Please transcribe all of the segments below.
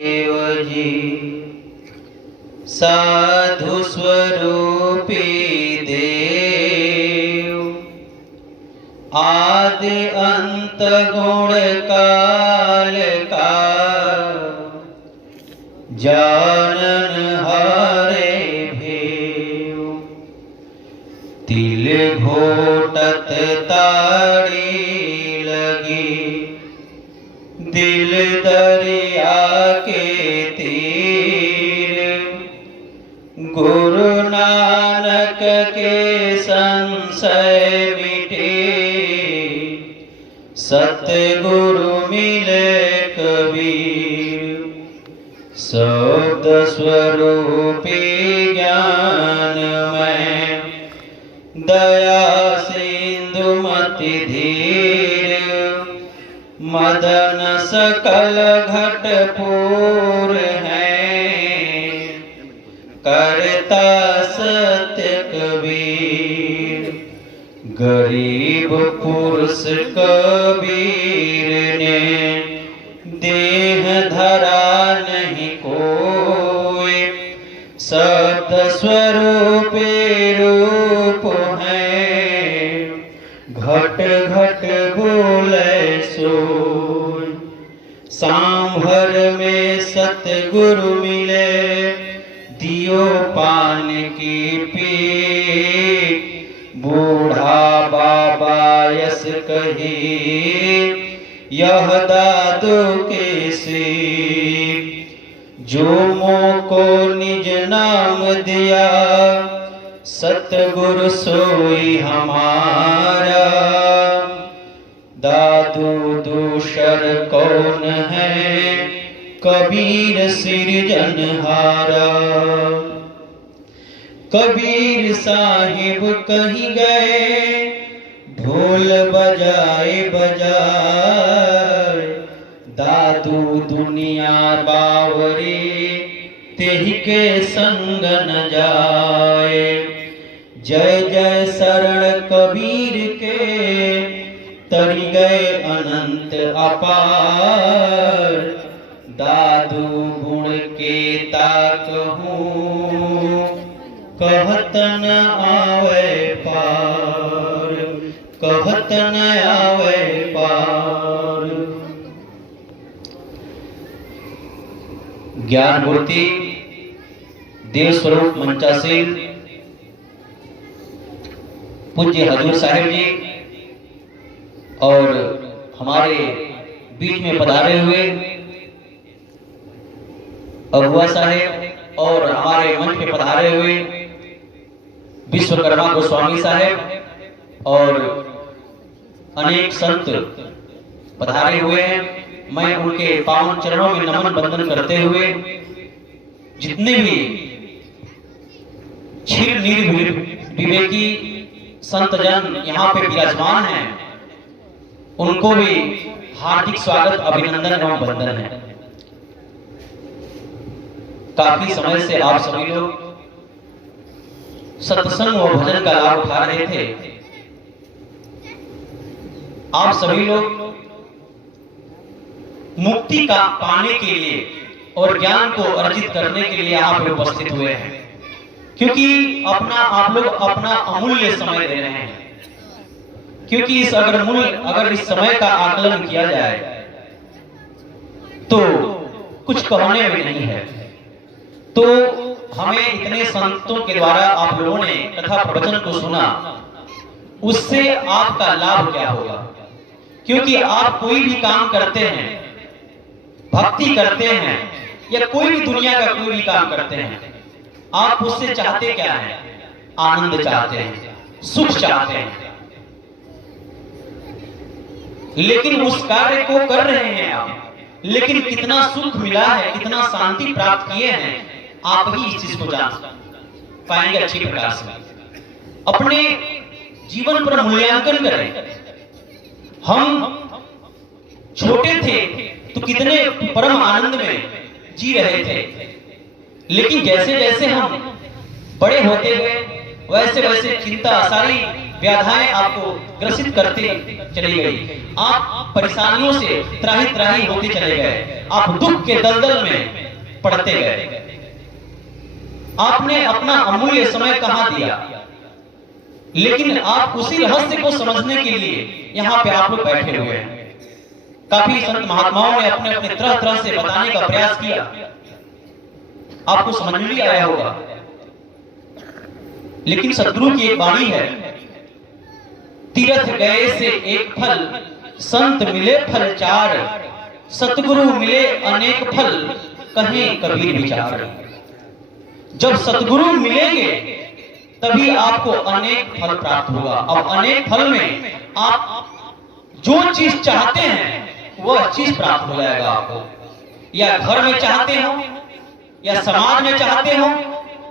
देव जी साधु स्वरूपी देव, आदि अंत गुण काल का जानन हारे भेव। तिल घोटत ताड़ी लगी, दिल दरिया के तीर। गुरु नानक के संशय मिटे, सतगुरु मिले कबीर। शब्द स्वरूपी ज्ञान में दया सिंधु मति धीर। मदन सकल घट पूर है, करता सत्य कबीर। गरीब पुरुष कबीर ने देह धरा नहीं कोई, शब्द स्वरूप रूप है। घट घट बोले सोई, सांभर में सतगुरु मिले। दियो पान की पी, बूढ़ा बाबा यस कही। यह दादू के सी, जो मोह को निज नाम दिया। सतगुरु सोई हमारा, दादू दूसर कौन है। कबीर सिरजनहारा, कबीर साहिब कहीं गए। ढोल बजाए बजाए, दादू दुनिया बावरी। तेहि के संग न जाए। जय जय शरण कबीर के, तरी गए अनंत अपार। दादू गुण के ताकहूँ, कहत न आवे पार। कहत न आवे पार। ज्ञान मूर्ति देव स्वरूप मंचासीन पूज्य हजूर साहिब जी और हमारे बीच में पधारे हुए अगुआ साहेब और हमारे मंच पे पधारे हुए विश्वकर्मा गोस्वामी साहेब और अनेक संत पधारे हुए हैं। मैं उनके पावन चरणों में नमन बंदन करते हुए जितने भी क्षीर विवेकी संत जन यहाँ पे विराजमान हैं, उनको भी हार्दिक स्वागत, अभिनंदन एवं वंदन है। काफी समय से आप सभी लोग सत्संग और भजन का लाभ उठा रहे थे। आप सभी लोग मुक्ति का पाने के लिए और ज्ञान को अर्जित करने के लिए यहाँ पे उपस्थित हुए हैं, क्योंकि आप लोग अपना अमूल्य समय दे रहे हैं। क्योंकि अगर इस समय का आकलन किया जाए तो कुछ कहने में नहीं है। तो हमें इतने संतों के द्वारा आप लोगों ने कथा प्रवचन को सुना, उससे आपका लाभ क्या होगा? क्योंकि आप कोई भी काम करते हैं, भक्ति करते हैं या कोई भी दुनिया का कोई भी काम करते हैं, आप उससे चाहते क्या हैं? आनंद चाहते हैं, सुख चाहते हैं। लेकिन उस कार्य को कर रहे हैं आप, लेकिन कितना सुख मिला है, कितना शांति प्राप्त किए हैं, आप ही इस चीज को जान पाएंगे अच्छी प्रकार से। अपने जीवन पर मूल्यांकन करें। हम छोटे थे तो कितने परम आनंद में जी रहे थे, लेकिन जैसे जैसे हम बड़े होते गए वैसे वैसे चिंता सारी व्याधाएं आपको ग्रसित करते चली गई, आप परेशानियों से त्राही त्राही होते चले गए, आप दुख के दलदल में पड़ते गए। आपने अपना अमूल्य समय कहां दिया, लेकिन आप उसी रहस्य को समझने के लिए यहाँ पे आप लोग बैठे हुए हैं। काफी संत महात्माओं ने अपने अपने तरह तरह से बताने का प्रयास किया, आपको समझ में भी आया होगा, लेकिन सदगुरु की एक वाणी है, तीर्थ गए से एक फल, संत मिले फल चार, सतगुरु मिले अनेक फल, कहें कबीर विचार। जब सतगुरु मिलेंगे तभी आपको अनेक फल प्राप्त होगा। अब अनेक फल में आप जो चीज चाहते हैं वह चीज प्राप्त हो जाएगा आपको, या घर में चाहते हो, या समाज में चाहते हो,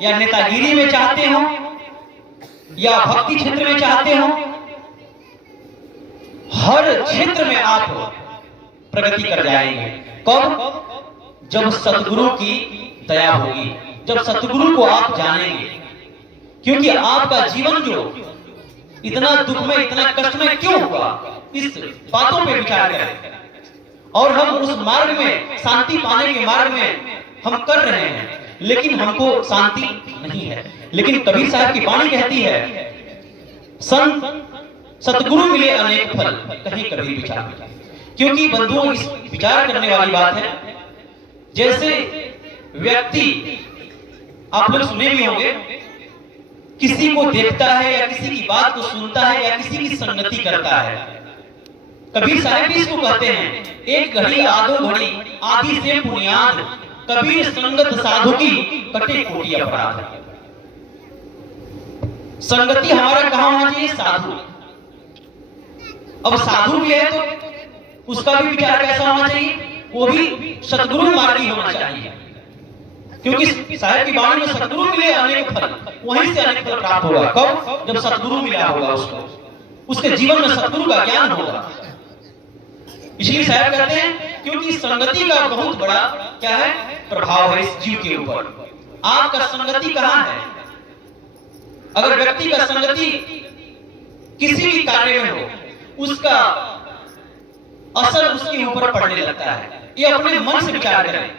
या नेतागिरी में चाहते हो, या भक्ति क्षेत्र में चाहते हो, हर क्षेत्र में आप प्रगति कर जाएंगे। कब? जब सतगुरु की दया होगी, जब सतगुरु को आप जानेंगे। क्योंकि आपका जीवन जो इतना दुख में, इतना कष्ट में क्यों हुआ, इस बातों पे विचार करें। और हम उस मार्ग में, शांति पाने के मार्ग में हम कर रहे हैं, लेकिन हमको शांति नहीं है। लेकिन कबीर साहब की वाणी कहती है, संत सतगुरु मिले अनेक फल, कहीं कबीर विचार। क्योंकि बंधुओं, इस विचार करने वाली बात है। जैसे व्यक्ति, आप लोग सुने भी होंगे, किसी को देखता है या किसी की बात को सुनता है या किसी की संगति करता है। कबीर साहब भी इसको कहते हैं, एक घड़ी आधो घड़ी आदि से बुनियाद, कबीर संगत साधु की कटे कोटि अपराध। संगति हमारा कहां होना चाहिए? साधु। अब साधु भी है तो उसका भी विचार कैसा होना चाहिए? वो भी सतगुरु मार्गी होना चाहिए। क्योंकि साहब की वाणी में सतगुरु मिले अनेक फल, वहीं से अनेक फल प्राप्त होगा। कब? जब सतगुरु मिला होगा उसको, उसके जीवन में सतगुरु का ज्ञान होगा। इसलिए साहब कहते हैं, क्योंकि संगति का बहुत बड़ा क्या है, प्रभाव है इस जीव के ऊपर। आपका संगति कहां है? अगर व्यक्ति का संगति किसी भी कार्य में हो, उसका असर उसके ऊपर पड़ने लगता है। ये अपने मन से विचार करें।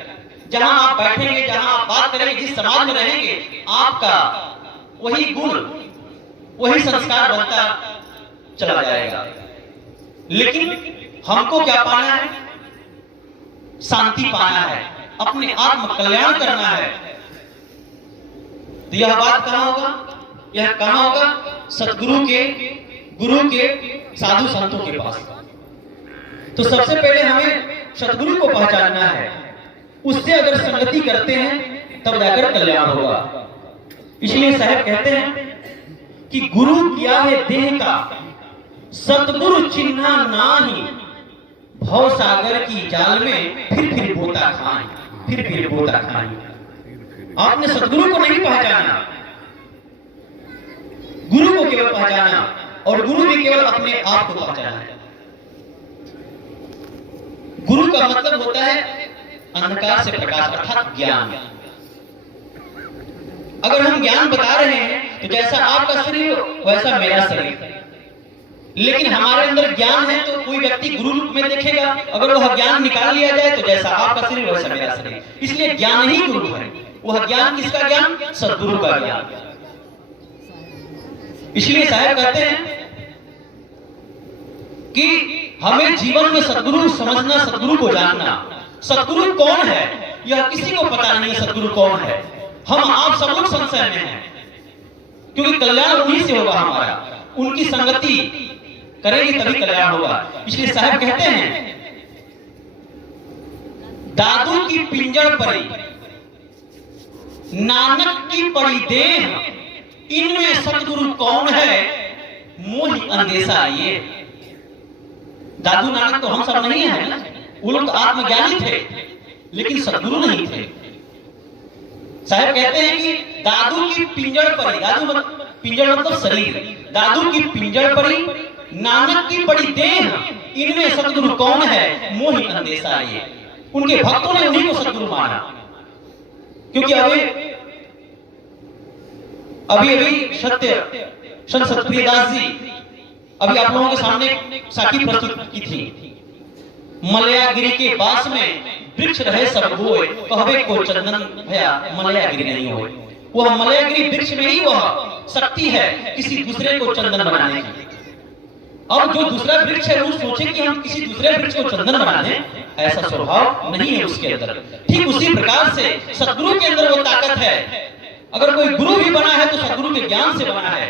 जहां आप बैठेंगे, जहां आप बात करेंगे, जिस समाज में रहेंगे, आपका वही गुण, वही संस्कार बनता चला जाएगा। लेकिन हमको क्या पाना है? शांति पाना है, अपने आत्म कल्याण करना है। तो यह बात कहां होगा? यह कहां होगा? सतगुरु के, गुरु के, साधु संतों के पास। तो सबसे पहले हमें सतगुरु को पहचानना है, उससे अगर संगति करते हैं तब जाकर कल्याण होगा। इसलिए साहब कहते हैं कि गुरु किया है देह का, सतगुरु चिन्हा नाही, भव सागर की जाल में फिर बोता खाए, फिर बोता खाए। आपने सतगुरु को नहीं पहचाना, गुरु को केवल पहचाना, और गुरु भी केवल अपने आप को पहचाना। गुरु का मतलब होता है अंधकार से प्रकाश, अर्थात ज्ञान। अगर हम ज्ञान बता रहे हैं तो जैसा आपका शरीर वैसा मेरा शरीर, लेकिन हमारे अंदर ज्ञान है तो कोई व्यक्ति गुरु रूप में देखेगा। अगर वह ज्ञान निकाल लिया जाए तो जैसा आपका शरीर वैसा मेरा शरीर। इसलिए ज्ञान ही गुरु है। वह ज्ञान किसका ज्ञान? सद्गुरु का ज्ञान। इसलिए साहब कहते हैं कि हमें जीवन में सद्गुरु समझना, सद्गुरु को जानना। सद्गुरु कौन है यह किसी को पता नहीं है। सद्गुरु कौन है, हम आप सब लोग संशय में हैं, क्योंकि कल्याण उन्हीं से होगा हमारा। उनकी संगति करेंगे तभी कल्याण होगा। इसलिए साहब कहते हैं, दादू की पिंजर परी, नानक की पड़ी देह, इनमें सतगुरु कौन है, मोहि अंदेशा ये। दादू नानक तो हम सब नहीं है ना, वो लोग तो आत्मज्ञानी थे लेकिन सद्गुरु नहीं थे। साहब कहते हैं कि दादू की पिंजर परी, दादू पिंजर मतलब शरीर, दादू की पिंजर परी, नानक की पड़ी देह, इनमें सतगुरु कौन है, मोहि अंदेशा ये। उनके भक्तों ने उन्हीं को सतगुरु माना, क्योंकि अभी सत्य संत सतप्रियदास जी अभी आप लोगों के सामने साखी प्रस्तुत की थी। मलयागिरी के पास में वृक्ष रहे सब होए, कहवे को चंदन भया मलयागिरी नहीं होए। वह मलयागिरी वृक्ष में ही वह शक्ति है किसी दूसरे को चंदन बनाने की। अब जो दूसरा वृक्ष है वो सोचे कि हम किसी दूसरे वृक्ष को चंदन बना दें, ऐसा स्वभाव नहीं है उसके अंदर। ठीक उसी प्रकार से सतगुरु के अंदर वो ताकत है। अगर कोई गुरु भी बना है तो सतगुरु के ज्ञान से बना है,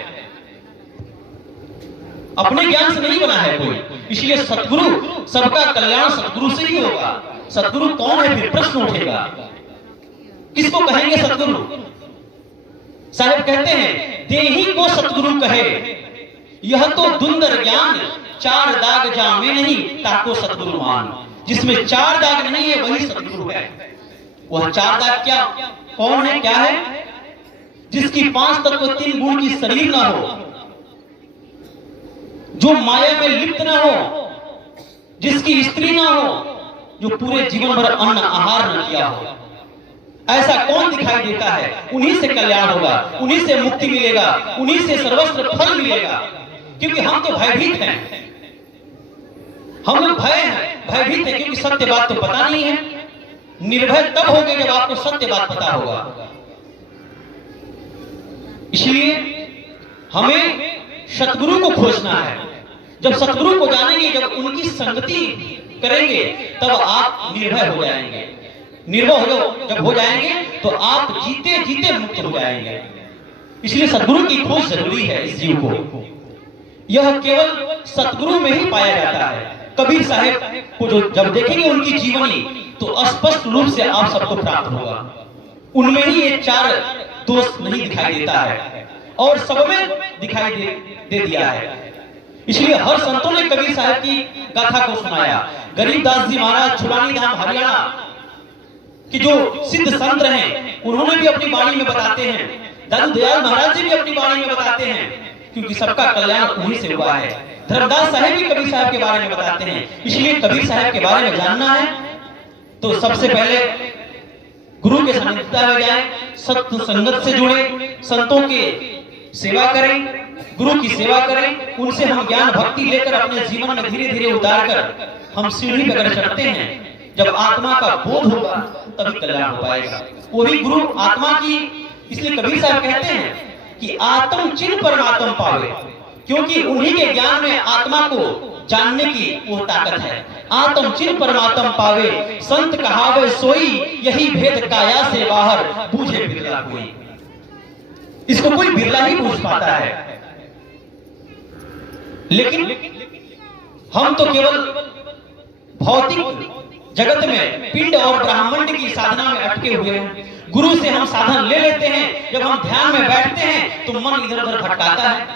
अपने ज्ञान से नहीं बना है कोई। इसलिए सतगुरु, सबका कल्याण सतगुरु से ही होगा। सतगुरु कौन है फिर प्रश्न उठेगा, किसको कहेंगे सतगुरु? साहब कहते हैं देही को सतगुरु कहे, यह तो दुंदर ज्ञान चार दाग जामे नहीं ताको सतगुरु मान। जिसमें चार दाग नहीं है वही सतगुरु है। वह चार दाग क्या, कौन है, क्या है? जिसकी 5 तत्व 3 गुण की शरीर ना हो, जो माया में लिप्त ना हो, जिसकी स्त्री ना हो, जो पूरे जीवन भर अन्न आहार न किया हो। ऐसा कौन दिखाई देता है? उन्हीं से कल्याण होगा, उन्हीं से मुक्ति मिलेगा, उन्हीं से सर्वस्व फल मिलेगा। क्योंकि हम तो भयभीत हैं, हम लोग भयभीत हैं क्योंकि सत्य बात तो पता नहीं है। निर्भय तब होगे जब आपको सत्य बात पता होगा। इसलिए हमें सतगुरु को खोजना है। जब सतगुरु को जानेंगे, जब उनकी संगति करेंगे, तब आप निर्भय हो जाएंगे। निर्भय जब हो जाएंगे तो आप जीते जीते मुक्त हो जाएंगे। इसलिए सतगुरु की खोज जरूरी है इस जीव को। यह केवल सतगुरु में ही पाया जाता है। कबीर साहब को जो जब देखेंगे उनकी जीवनी, तो स्पष्ट रूप से आप सबको प्राप्त होगा। उनमें ही ये 4 दोष नहीं दिखाई देता है और सब में दिखाई दे दिया है। इसलिए हर संतों ने कबीर साहब की गाथा को सुनाया। गरीबदास जी महाराज छुड़ानी धाम हरियाणा कि जो सिद्ध संत हैं, उन्होंने भी अपनी वाणी में बताते हैं। दादू दयाल महाराज जी भी अपनी वाणी में बताते हैं, क्योंकि सबका कल्याण उन्हीं से हुआ है। धर्मदास साहब भी कबीर साहब के बारे में बताते हैं। इसलिए कबीर साहब के बारे में जानना है तो सबसे पहले गुरु के सानिध्य में जाएं, सत्य संगत से जुड़े, संतों के सेवा करें, गुरु की सेवा करें। उनसे हम ज्ञान भक्ति लेकर अपने जीवन में धीरे धीरे उतार कर हम सीढ़ी पर अगर चढ़ते हैं, जब आत्मा का बोध होगा तभी कल्याण हो पाएगा। वो भी गुरु आत्मा की। इसलिए कबीर साहब कहते हैं कि आत्म चिन्ह परमात्म पावे, क्योंकि उन्हीं के ज्ञान में आत्मा को जानने की वो ताकत है। आत्म चिन्ह परमात्म पावे, संत कहावे सोई, यही भेद काया से बाहर, बूझे बिरला कोई। इसको कोई बिरला ही पूछ पाता है। लेकिन हम तो केवल भौतिक जगत में पिंड और ब्रह्मांड की साधना में अटके हुए हैं। गुरु से हम साधन ले लेते हैं, जब हम ध्यान में बैठते हैं तो मन इधर उधर भटकाता है।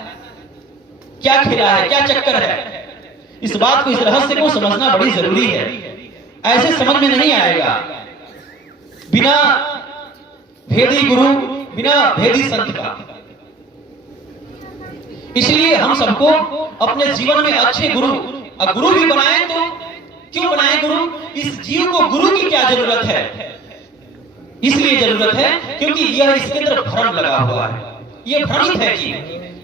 क्या खेला है, क्या चक्कर है? इस बात को, इस रहस्य को समझना बड़ी जरूरी है। ऐसे समझ में नहीं आएगा बिना भेदी गुरु, बिना भेदी संत का। इसलिए हम सबको अपने जीवन में अच्छे गुरु भी बनाए। तो क्यों बनाए गुरु? इस जीव को गुरु की क्या जरूरत है? इसलिए जरूरत है क्योंकि यह इसके अंदर भ्रम लगा हुआ है, यह भ्रमित है जी,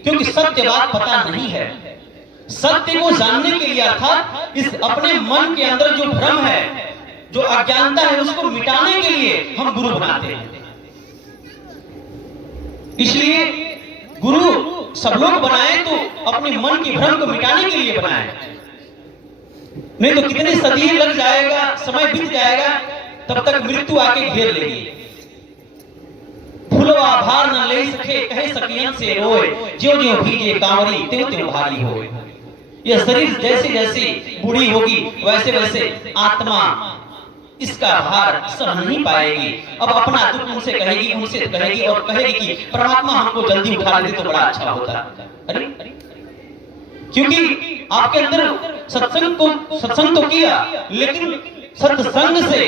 क्योंकि सत्य बात पता नहीं है। सत्य को जानने के लिए अर्थात इस अपने मन के अंदर जो भ्रम है, जो अज्ञानता है, उसको मिटाने के लिए हम गुरु बनाते हैं। इसलिए गुरु सब लोग बनाए तो अपने मन के भ्रम को मिटाने के लिए बनाए, नहीं तो कितनी सदी लग जाएगा, समय बीत जाएगा, तब तक मृत्यु आके घेर लेगी। फूलवा भार न ले सके, कहे सकियन से रोए, ज्यों ज्यों भीगे कांवरी त्यों त्यों भारी होए। यह शरीर जैसे जैसे बूढ़ी होगी वैसे वैसे आत्मा इसका भार सह नहीं पाएगी। अब अपना दुख उनसे कहेगी, उनसे कहेगी और कहेगी कि परमात्मा हमको जल्दी उठा लेते तो बड़ा अच्छा होता। अरे क्योंकि आपके अंदर सत्संग तो किया, लेकिन सत्संग से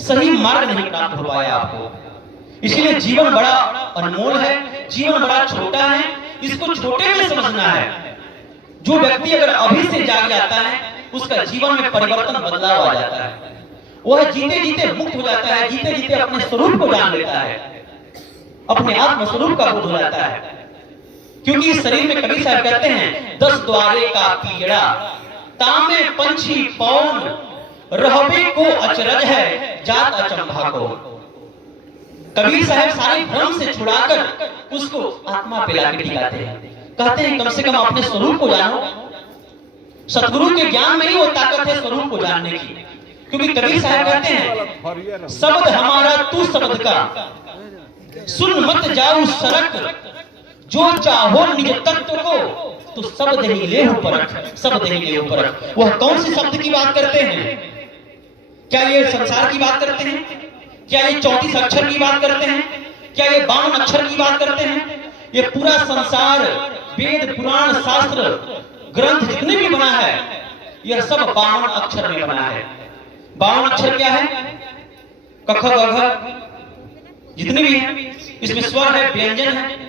सही मार्ग नहीं प्राप्त हो पाया आपको। इसलिए जीवन बड़ा अनमोल है, जीवन बड़ा छोटा है, इसको छोटे में समझना है। जो व्यक्ति अगर अभी से जाग जाता है, उसका जीवन में परिवर्तन, बदलाव आ जाता है। वह जीते जीते मुक्त हो जाता है, जीते जीते अपने स्वरूप को जान लेता है, अपने आत्म स्वरूप का बोध हो जाता है। क्योंकि इस शरीर में कबीर साहब कहते हैं 10 द्वारे का पीजड़ा, तामे पंछी पौन, रहबे को अचरज है, जात अचंभा को। कबीर साहब सारे भ्रम से छुड़ाकर उसको आत्मा पे लाके टिकाते हैं। कहते हैं कम से कम अपने स्वरूप को जानो। सतगुरु के ज्ञान में ही वो ताकत है स्वरूप को जानने की। क्योंकि कबीर साहब कहते हैं शब्द हमारा तू शब्द का, सुन मत जाऊ सरक, जो चाहो निज तत्व को, तो शब्द ही ले परख, शब्द ही ले परख। वह कौन से शब्द की बात करते हैं? क्या ये संसार की बात करते हैं? क्या ये 34 अक्षर की बात करते हैं? क्या ये 52 अक्षर की बात करते हैं? ये पूरा संसार, वेद पुराण शास्त्र ग्रंथ जितने भी बना है, यह सब 52 अक्षर में बना है। 52 अक्षर क्या है? क ख ग घ जितने भी हैं, इसमें स्वर है, व्यंजन है,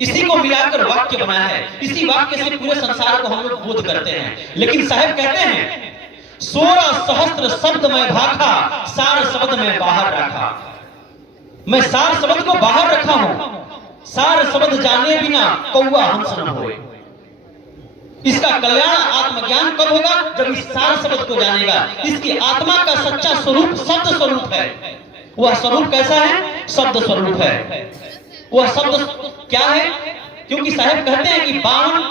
इसी को मिलाकर वाक्य बना है। इसी वाक्य से पूरे संसार को हम लोग बोध करते हैं। लेकिन साहब कहते हैं 16 सहस्त्र शब्द में भाखा, सार शब्द में बाहर रखा। मैं सार शब्द को बाहर रखा हूं, सार शब्द जाने बिना कौवा हंस न होए। इसका कल्याण आत्मज्ञान कब होगा? जब इस सार शब्द को जानेगा। इसकी आत्मा का सच्चा स्वरूप शब्द स्वरूप है। वह स्वरूप कैसा है? शब्द स्वरूप है। वह शब्द क्या है? क्योंकि साहब कहते हैं कि 52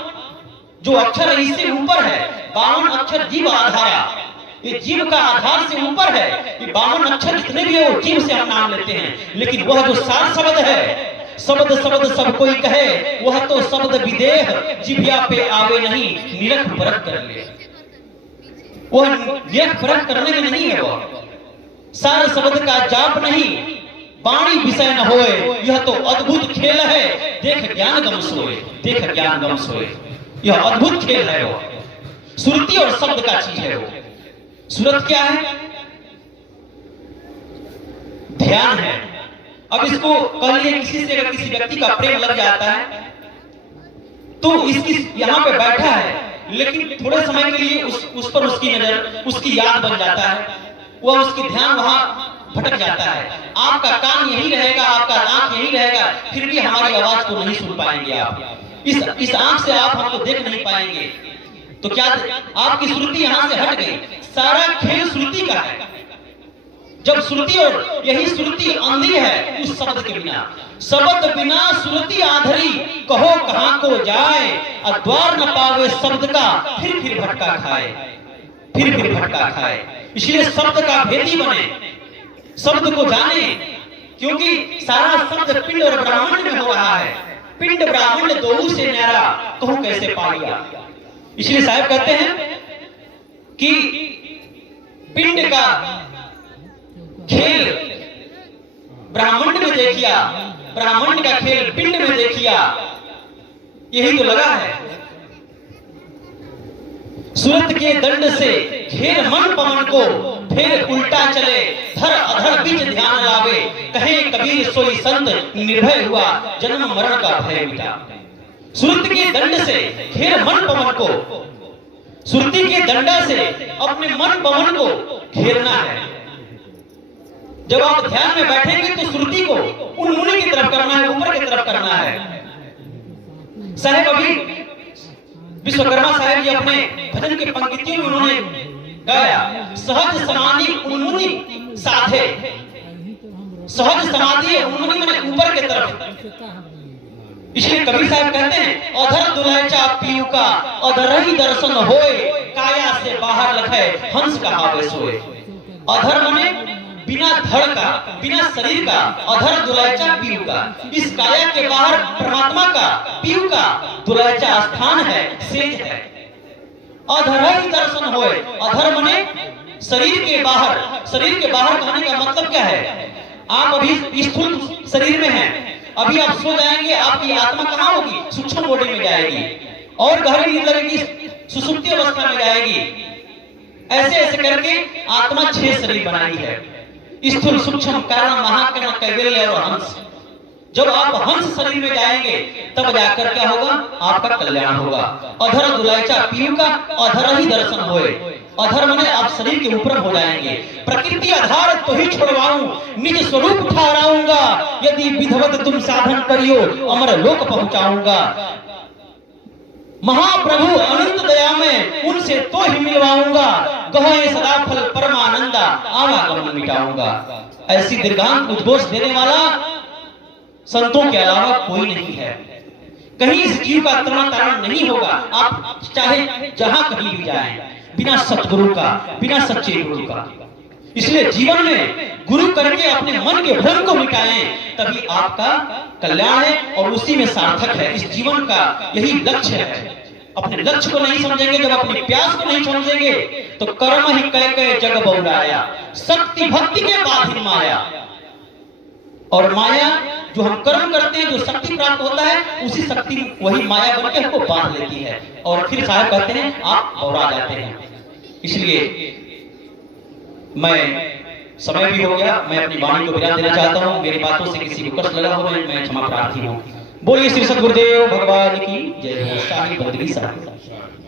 जो अक्षर है इससे ऊपर है। 52 अक्षर जीव आधारा, ये जीव का आधार से ऊपर है। ये 52 अक्षर जितने भी है वो जीव से हम नाम लेते हैं। लेकिन वह जो सार शब्द है, शब्द शब्द सब कोई कहे, वह तो शब्द विदेह जिभ्या पे आवे नहीं, निरख परख कर ले। वह निरख परख करने में नहीं है। वह सार शब्द का जाप नहीं, वाणी विषय न होए, यह तो अद्भुत खेल है, देख ज्ञान गम सोए, देख ज्ञान गम सोए। यह अद्भुत खेल है। वो सुरती और शब्द का चीज है। वो सुरत क्या है? ध्यान है। अब इसको कह लिए किसी से अगर किसी व्यक्ति का प्रेम लग जाता है तो इसकी यहाँ पे बैठा है, लेकिन थोड़े समय के लिए उस पर उसकी नजर, उसकी याद बन जाता है, वह उसकी ध्यान वहां भटक जाता है। आपका कान यही रहेगा, आपका आंख यही रहेगा, फिर भी हमारी आवाज को नहीं सुन पाएंगे आप। इस आंख से आप हमको देख नहीं पाएंगे। तो क्या आपकी श्रुति यहां से हट गई? सारा खेल श्रुति का है। जब श्रुति, और यही श्रुति अंधी है उस शब्द के बिना। शब्द बिना श्रुति आधरी, कहो कहां को जाए, द्वार न पावे शब्द का, फिर भटका खाए, फिर भटका खाए। इसलिए शब्द का भेदी बने, शब्द को जाने। क्योंकि सारा शब्द पिंड और ब्राह्मण में हो रहा है। पिंड ब्राह्मण दो से न्यारा, कहूं कैसे पालिया। इसलिए साहब कहते हैं कि पिंड का खेल ब्राह्मण में देखिया, ब्राह्मण का खेल पिंड में देखिया, यही तो लगा है। सूरत के दंड से घेर मन पवन को, फिर उल्टा चले धर अधर बीच ध्यान लावे, कहे कबीर सोई संत निर्भय हुआ, जन्म मरण का भय मिटा। सूरत के दंड से घेर मन पवन को, सुरती के दंडा से अपने मन पवन को घेरना है। जब आप ध्यान में बैठेंगे तो श्रुति को उन्मुनि की तरफ करना है, ऊपर की तरफ करना है। साहब अभी विश्वकर्मा साहब जी अपने भजन के पंक्तियों में उन्होंने गाया, सहज समाधि उन्मुनि साधे। सहज समाधि उन्मुनि मैंने ऊपर की तरफ। इसलिए कबीर साहब कहते हैं अधर दुलैचा पीयू का, अधर ही दर्शन होए, काया से बाहर लखे हंस कहावे सोए। अधर माने बिना धड़ का, बिना शरीर का, अधर दुलैचा पीयू का। इस काया के बाहर परमात्मा का, पीयू का दुलैचा स्थान है, सेज है। अधर ही दर्शन होए, अधर माने शरीर के बाहर। शरीर के बाहर कहने का मतलब क्या है? आप अभी स्थूल शरीर में हैं, अभी आप सो जाएंगे, आपकी आत्मा कहाँ होगी? सूक्ष्म बॉडी में जाएगी और गहरी नींद लगेगी, सुसुप्ति अवस्था में जाएगी। ऐसे ऐसे करके आत्मा 6 शरीर बनाई है, स्थूल सूक्ष्म कारण महाकरण कैवल्य और हंस। जब आप हंस शरीर में जाएंगे तब जाकर क्या होगा? आपका कल्याण होगा। अधर दुलैचा पीयू का, अधर ही दर्शन होए। अधर माने आप शरीर के ऊपर हो जाएंगे। प्रकृति आधार तो ही छोड़वाऊं, निज स्वरूप ठहराऊंगा, यदि विधवत तुम साधन करियो अमर लोक पहुंचाऊंगा। महाप्रभु अनंत दया में उनसे तो ही मिलवाऊंगा, गहे सदा फल परमानंदा आवागमन मिटाऊंगा। ऐसी दीर्घांत उद्घोष देने वाला संतों के अलावा कोई नहीं है। कहीं इस जीव का तरण नहीं होगा। आप चाहे जहां कहीं भी जाएं, बिना सतगुरु का, बिना सच्चे गुरु का। इसलिए जीवन में गुरु करके अपने मन के भ्रम को मिटाएं, तभी आपका कल्याण है और उसी में सार्थक है। इस जीवन का यही लक्ष्य है। अपने लक्ष्य को नहीं समझेंगे, जब अपनी प्यास को नहीं समझेंगे, तो कर्म ही कह जग बहुराया, शक्ति भक्ति के बाद ही माया। और माया जो हम कर्म करते हैं, जो शक्ति प्राप्त होता है, उसी शक्ति वही माया बन के हमको बांध लेती है और फिर साहब कहते हैं आप बहुरा जाते हैं। इसलिए मैं समय भी हो गया, मैं अपनी वाणी को विराम देना चाहता हूँ। मेरी बातों से किसी को कष्ट लगा हो मैं क्षमा प्रार्थी हूँ। बोलिए श्री सद्गुरुदेव भगवान की जय। शाही बद्री साहब।